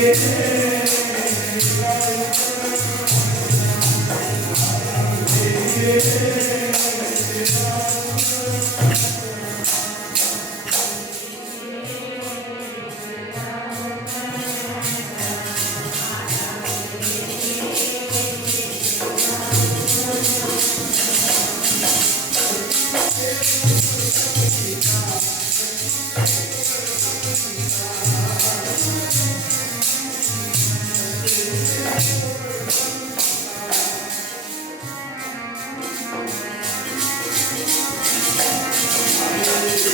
Yeah.